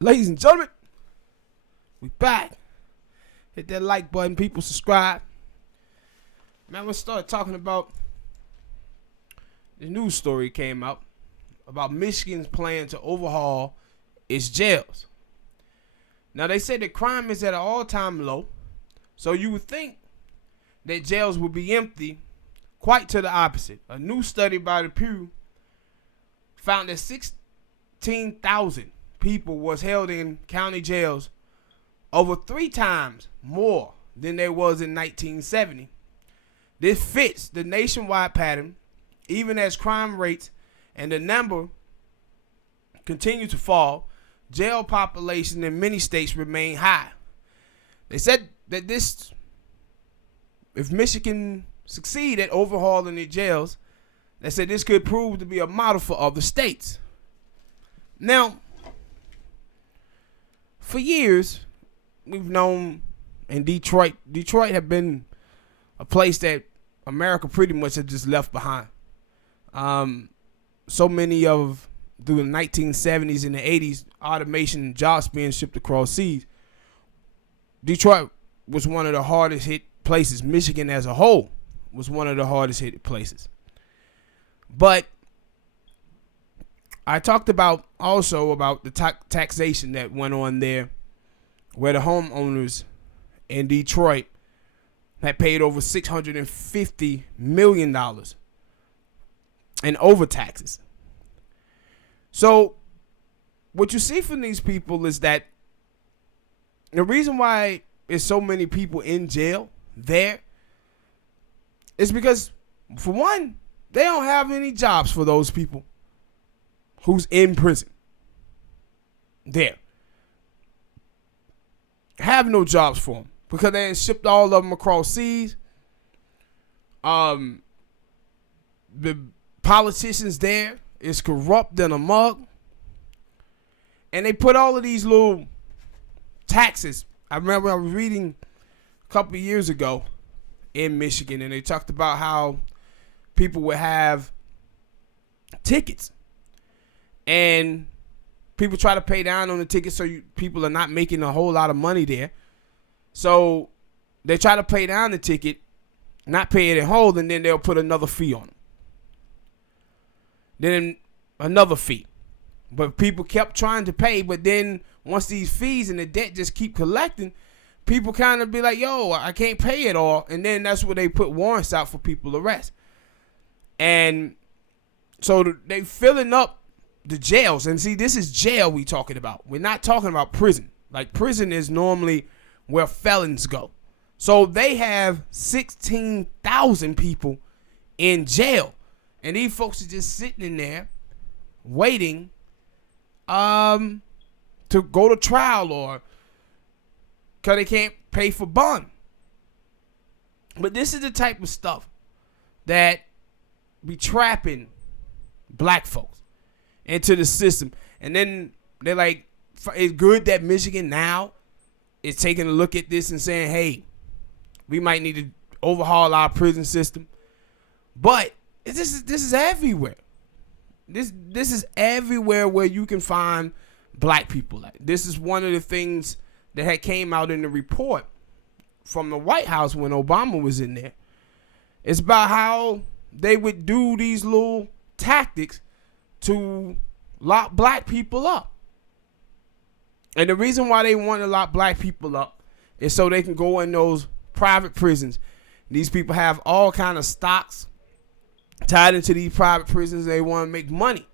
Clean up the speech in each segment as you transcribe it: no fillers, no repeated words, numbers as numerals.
Ladies and gentlemen, we back. Hit that like button, people. Subscribe. Man, let's start talking about the news story came out about Michigan's plan to overhaul its jails. Now, they said that crime is at an all-time low, so you would think that jails would be empty. Quite to the opposite. A new study by the Pew found that 16,000 people was held in county jails, over 3 times more than there was in 1970. This fits the nationwide pattern, even as crime rates and the number continue to fall. Jail population in many states remain high. They said that if Michigan succeed at overhauling the jails, they said this could prove to be a model for other states. Now, for years, we've known in Detroit have been a place that America pretty much has just left behind. So many of, through the 1970s and the 80s, automation and jobs being shipped across seas. Detroit was one of the hardest hit places. Michigan as a whole was one of the hardest hit places. But I talked about also about the taxation that went on there, where the homeowners in Detroit had paid over $650 million in overtaxes. So what you see from these people is that the reason why there's so many people in jail there is because, for one, they don't have any jobs for those people who's in prison. There. Have no jobs for them because they shipped all of them across seas. The politicians there is corrupt than a mug. And they put all of these little taxes. I remember I was reading a couple of years ago in Michigan, and they talked about how people would have tickets, and people try to pay down on the tickets, so people are not making a whole lot of money there. So they try to pay down the ticket, not pay it in whole, and then they'll put another fee on them. Then another fee. But people kept trying to pay, but then once these fees and the debt just keep collecting, people kind of be like, yo, I can't pay it all. And then that's where they put warrants out for people to arrest. And so they filling up the jails. And see, this is jail we talking about. We're not talking about prison. Like, prison is normally where felons go. So they have 16,000 people in jail. And these folks are just sitting in there waiting to go to trial, or because they can't pay for bond. But this is the type of stuff that be trapping black folks into the system. And then they're like, it's good that Michigan now is taking a look at this and saying, hey, we might need to overhaul our prison system. But this is everywhere. This is everywhere where you can find black people. This is one of the things that had came out in the report from the White House when Obama was in there. It's about how they would do these little tactics to lock black people up. And the reason why they want to lock black people up is so they can go in those private prisons. These people have all kind of stocks tied into these private prisons. They want to make money.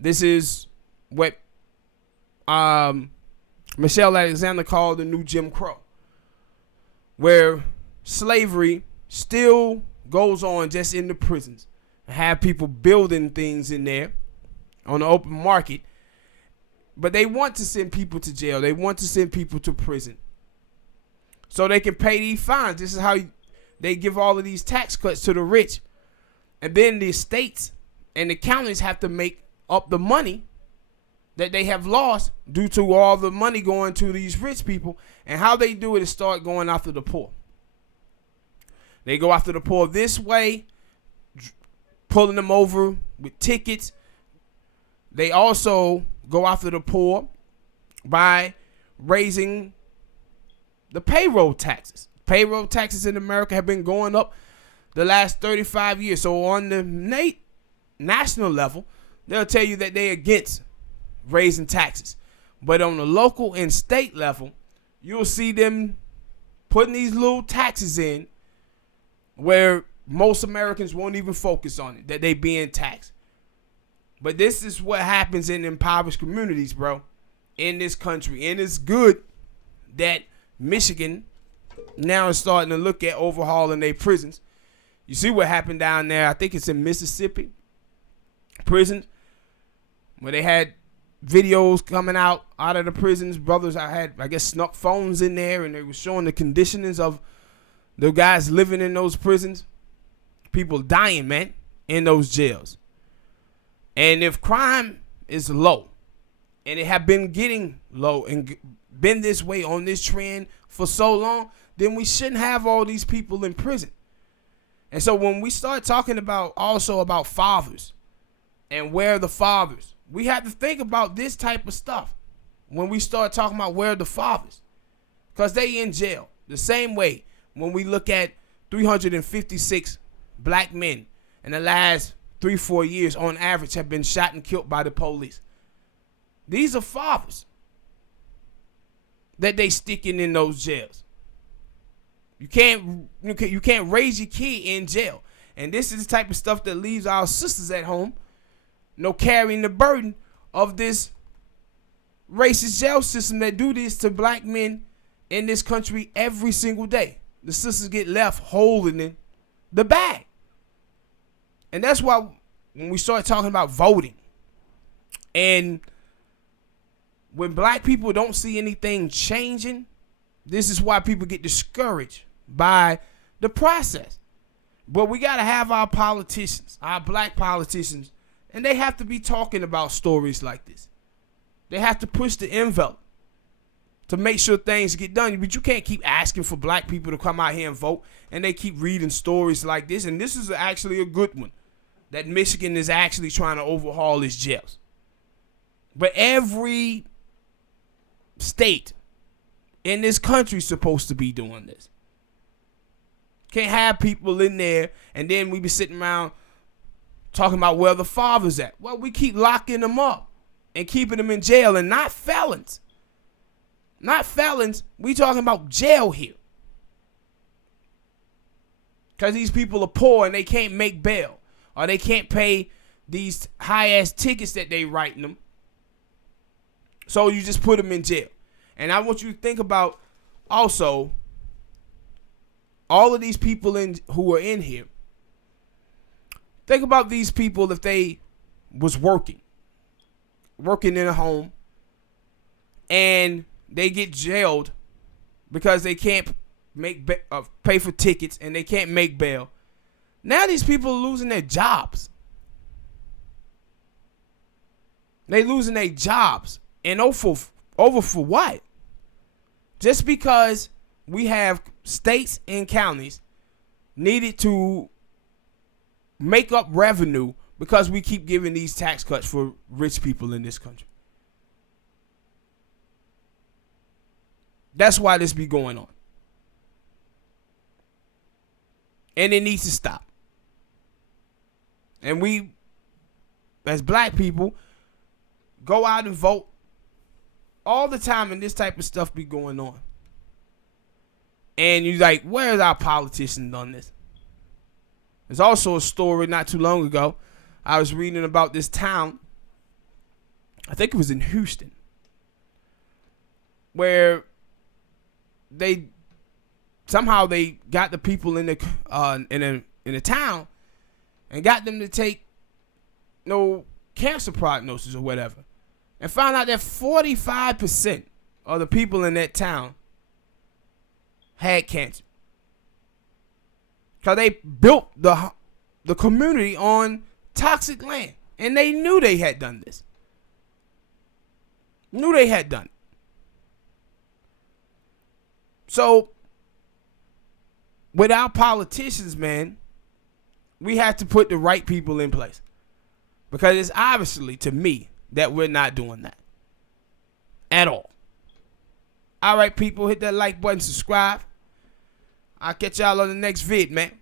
This is what Michelle Alexander called the new Jim Crow, where slavery still goes on just in the prisons. Have people building things in there on the open market, but they want to send people to jail. They want to send people to prison so they can pay these fines. This is how they give all of these tax cuts to the rich. And then the states and the counties have to make up the money that they have lost due to all the money going to these rich people. And how they do it is start going after the poor. They go after the poor this way, pulling them over with tickets. They also go after the poor by raising the payroll taxes. Payroll taxes in America have been going up the last 35 years. So on the national level, they'll tell you that they're against raising taxes. But on the local and state level, you'll see them putting these little taxes in where most Americans won't even focus on it, that they being taxed. But this is what happens in impoverished communities, bro, in this country. And it's good that Michigan now is starting to look at overhauling their prisons. You see what happened down there, I think it's in Mississippi, prisons, where they had videos coming out of the prisons. Brothers, I guess, snuck phones in there, and they were showing the conditions of the guys living in those prisons. People dying, man, in those jails. And if crime is low, and it have been getting low and been this way on this trend for so long, then we shouldn't have all these people in prison. And so when we start talking about also about fathers and where are the fathers, we have to think about this type of stuff when we start talking about where are the fathers, because they in jail. The same way when we look at 356 black men in the last 3-4 years on average have been shot and killed by the police. These are fathers that they sticking in those jails. You can't raise your kid in jail. And this is the type of stuff that leaves our sisters at home, carrying the burden of this racist jail system that do this to black men in this country every single day. The sisters get left holding the bag. And that's why when we start talking about voting, and when black people don't see anything changing, this is why people get discouraged by the process. But we got to have our politicians, our black politicians, and they have to be talking about stories like this. They have to push the envelope to make sure things get done. But you can't keep asking for black people to come out here and vote, and they keep reading stories like this. And this is actually a good one, that Michigan is actually trying to overhaul its jails. But every state in this country is supposed to be doing this. Can't have people in there and then we be sitting around talking about where the father's at. Well, we keep locking them up and keeping them in jail, and not felons. Not felons. We talking about jail here. Because these people are poor and they can't make bail, or they can't pay these high-ass tickets that they writing them. So you just put them in jail. And I want you to think about also all of these people who are in here. Think about these people if they was working in a home, and they get jailed because they can't pay for tickets and they can't make bail. Now these people are losing their jobs. They losing their jobs, and over for what? Just because we have states and counties needed to make up revenue because we keep giving these tax cuts for rich people in this country. That's why this be going on. And it needs to stop. And we, as black people, go out and vote all the time, and this type of stuff be going on. And you're like, where's our politicians on this? There's also a story not too long ago. I was reading about this town, I think it was in Houston, where they got the people in the town and got them to take no cancer prognosis or whatever, and found out that 45% of the people in that town had cancer, because they built the community on toxic land, and they knew they had done this. Knew they had done it. So, with our politicians, man, we have to put the right people in place. Because it's obviously, to me, that we're not doing that at all. All right, people, hit that like button, subscribe. I'll catch y'all on the next vid, man.